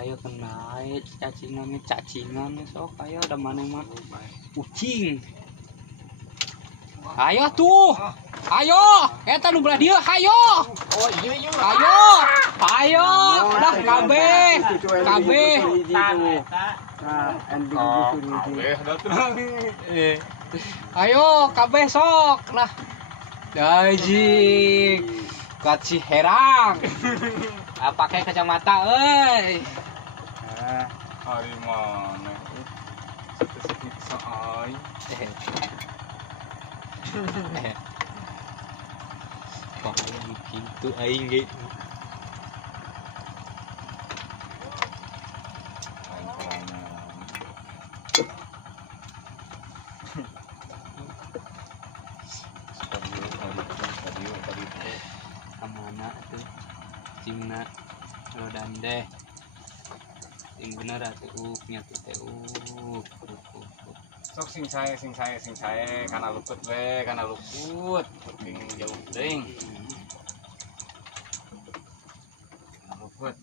ayo kena cacingan sok ayo ada mana mah kucing. Ayo tuh. Ayo, eta nu belah dieu, hayo. Oh iya iya. Ayo, dah kabeh. Ayo, kabeh sok lah. Dajik. Kasih herang. Pakai kacamata euy. Hari mana? Sakit saai. Kok gitu aing ge. Kamana tuh cingna rodan deh. Sing bener atuh nya teh Sok sing saya kana luput we, kana luput. Ping jauh teuing. Luput.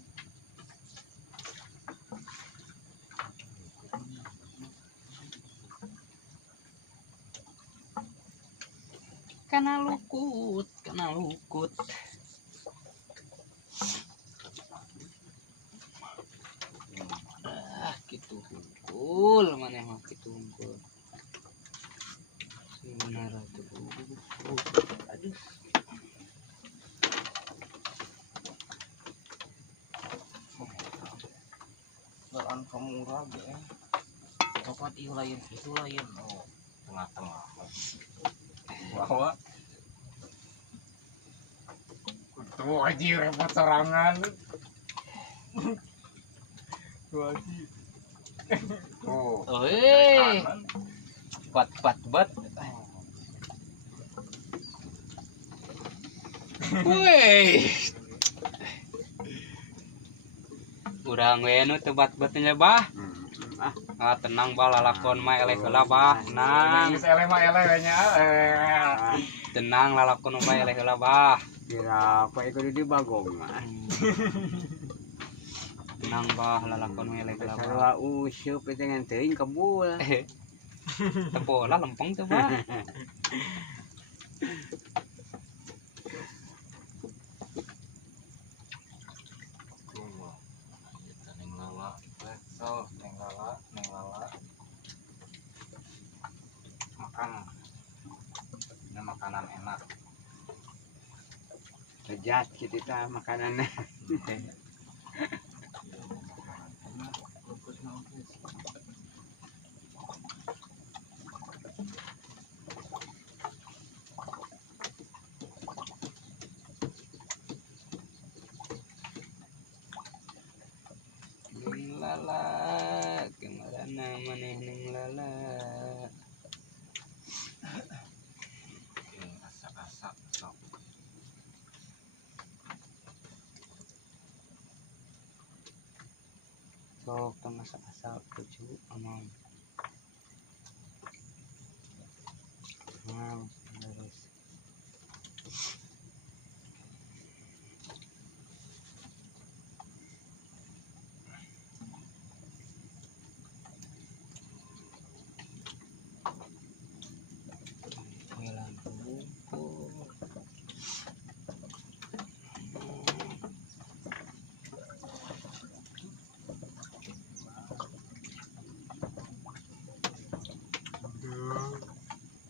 Kana lukut. Gitu hungkul maneh mah gitu hungkul. Benar tuh. Aduh. Bahan kamu urang ge. Coklat ieu lain, itu lain. Oh, tengah-tengah. Bahwa tuh aja repot sorangan. Tuh aja. Oh. Oi. Bat. Woi. Urang we nu teu bat-batnya bah. Tenang bah lalakon mah eleh heula bah. Tenang. Geus eleh mah eleh we nya. Tenang lalakon mah eleh heula bah. Kira apa itu di bagong mah. Tenang bah lalakon mah eleh heula bah. Sarua useup itu ngan teuing kebul. Teu bola lempeng teu bah. Neng lala. Makan. Ini makanan enak. Lejat gitu tah makananna. Neng lala, kemarana maneh neng lala. Asak-asak sok. Sok tong asak-asak cucu amang. Beres.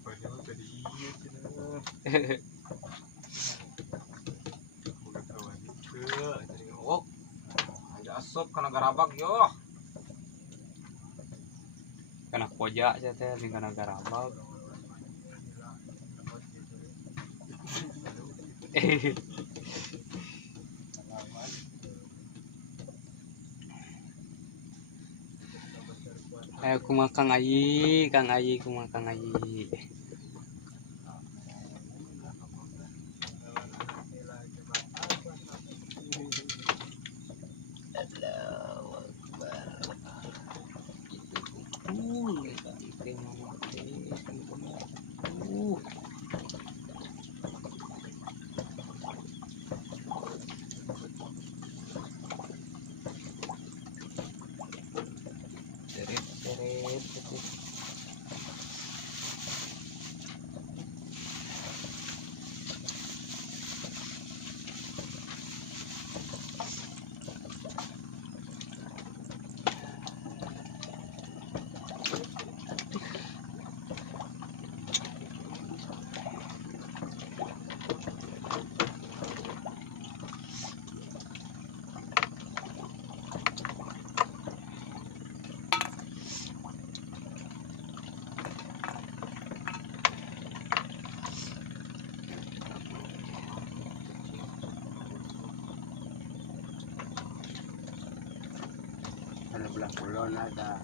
Padahal tadi iya cenah. Udah kawan itu. Tadi ngok. Ada asap kana garabag yo. Kana koja aja teh sing kana garabag. Ayo kumaha Kang Ayi kumaha Kang Ayi. Allahu Akbar. Pada belah kulon ada.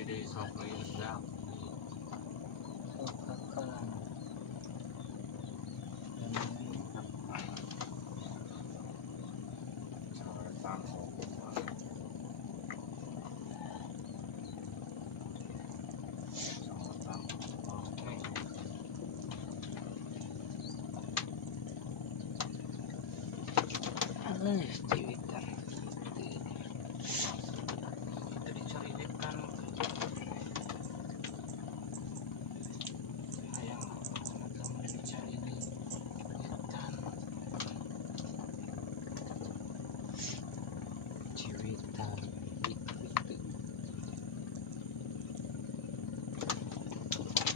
Jadi sok lagi sedap.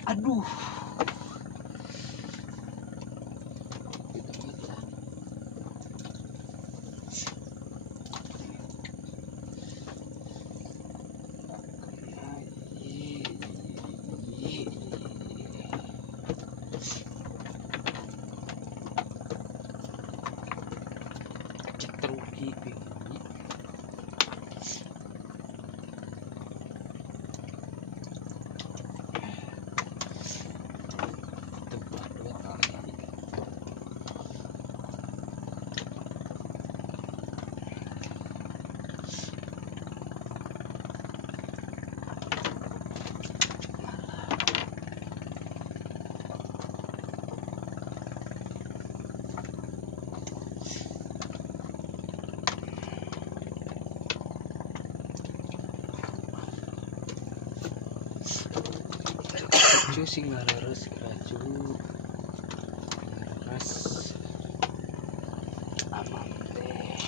Aduh. terugi biji tebak dua kali raju sing ngaleres raju ngaleres aman deh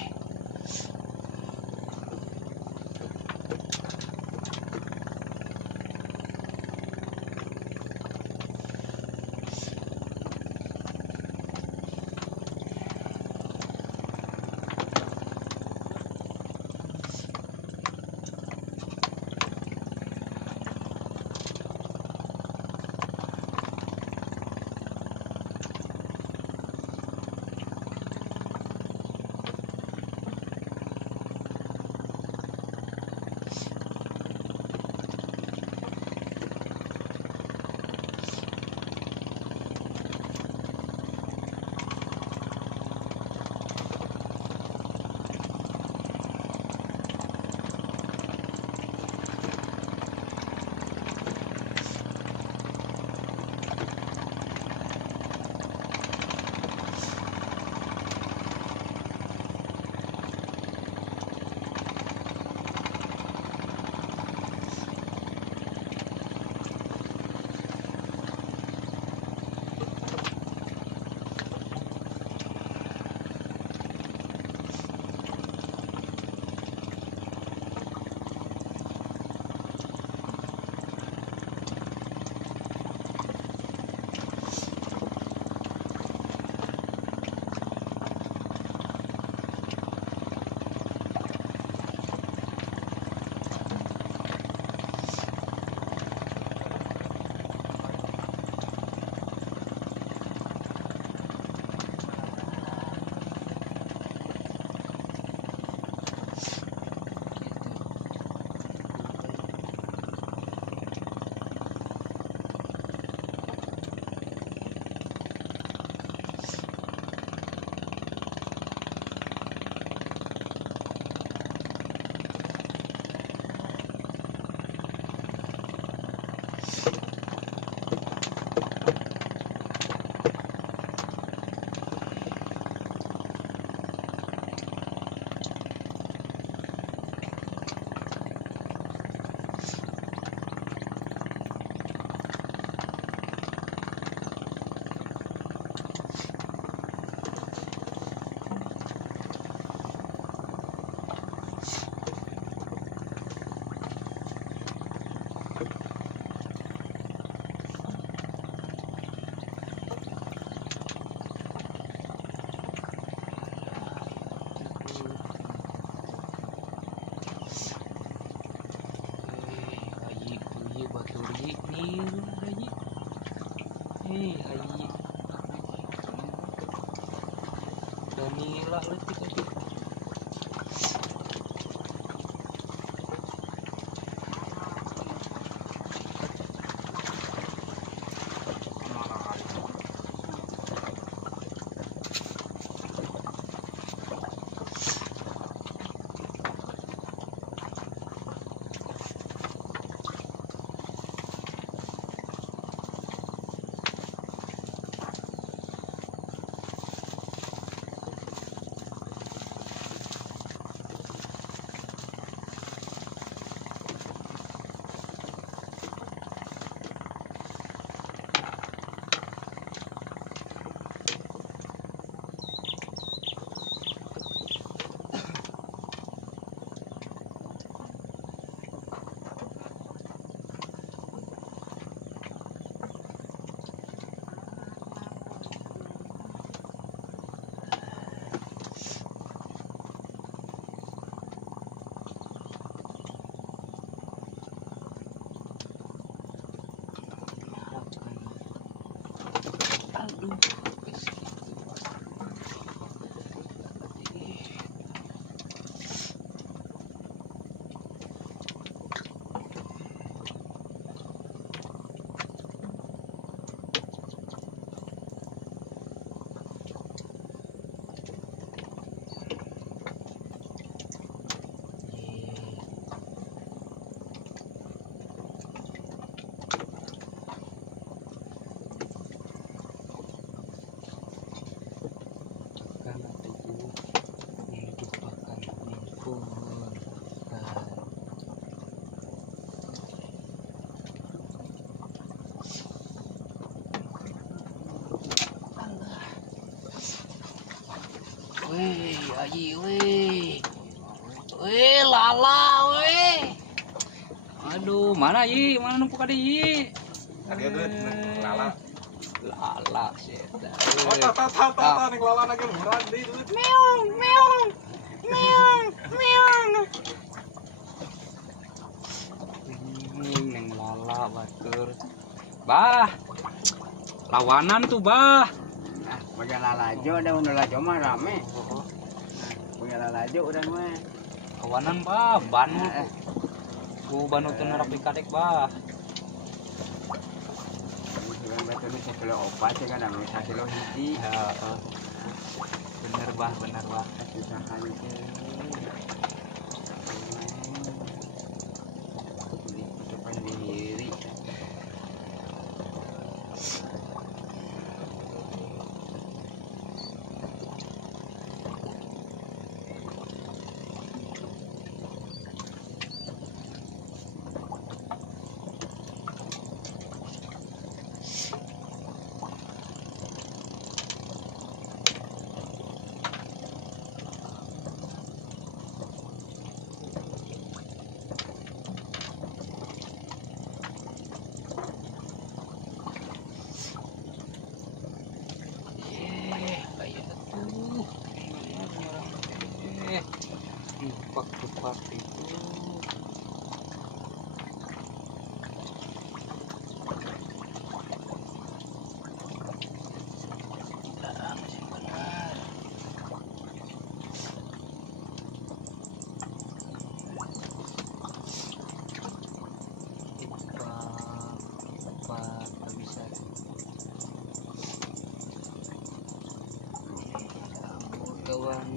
Danila leutik lagi. Wih, aji wih. Wih, lala wih. Aduh, mana Yi? Mana numpuk ada Yi? Tadi ada lala. Lala sih. Oh, tata nih lala lagi murah deh itu. Neng lala batur. Bah. Lawanan tuh, Bah. Nah, punya lalajo ada unu lajo mah rame. Punya lalajo udah mah. Lawanan, Bah. Ban mah. Ku ban teu nerap dikadek, Bah. Bukan betul ini 1 kilo opat ya kan anu 1 kilo hiji. Heeh. Bener, Bah, bener, Bah. Susah kali teh. Beli cepat diri. Dupak itu dupak bisa kawan.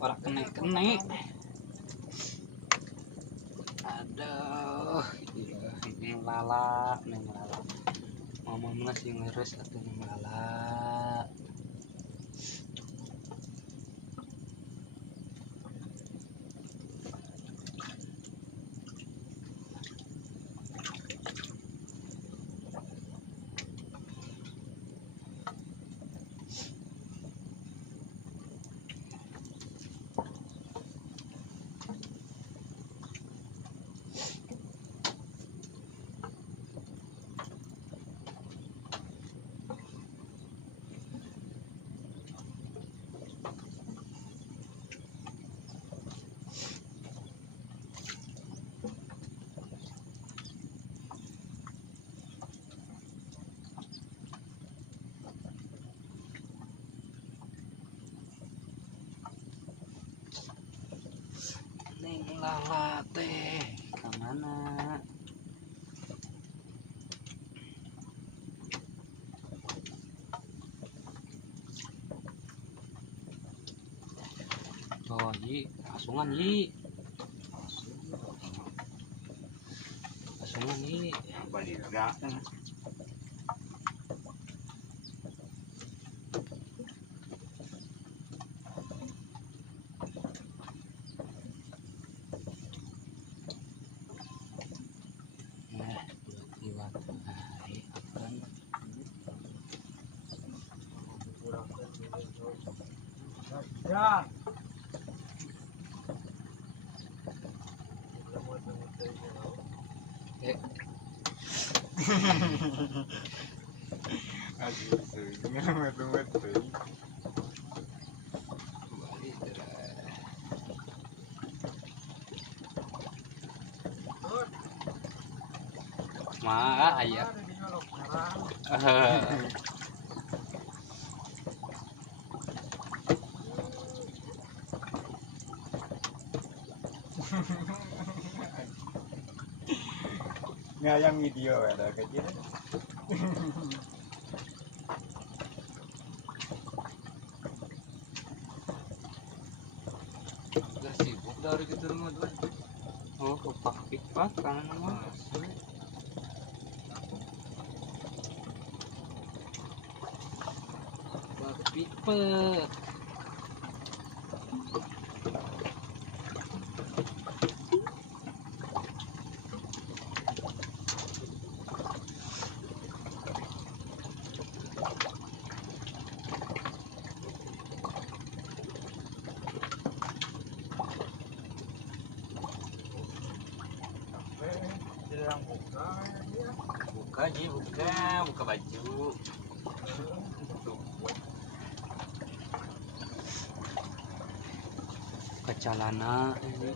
Ora kena. Aduh, iya, neng lala. Mama masih ngeres atuh neng lala. Oh ji, asungan ji. Asungan ji. Balirga. Nah, buat hari akan Ya. Aduh, sebenarnya betul-betul. ma aya. Ngayang video ada kecil. Udah sibuk dari gitu rumah tuh. Oh, kupak pipak kan mah. Kupak pipak. Buka ji, buka baju. Ke celana ini.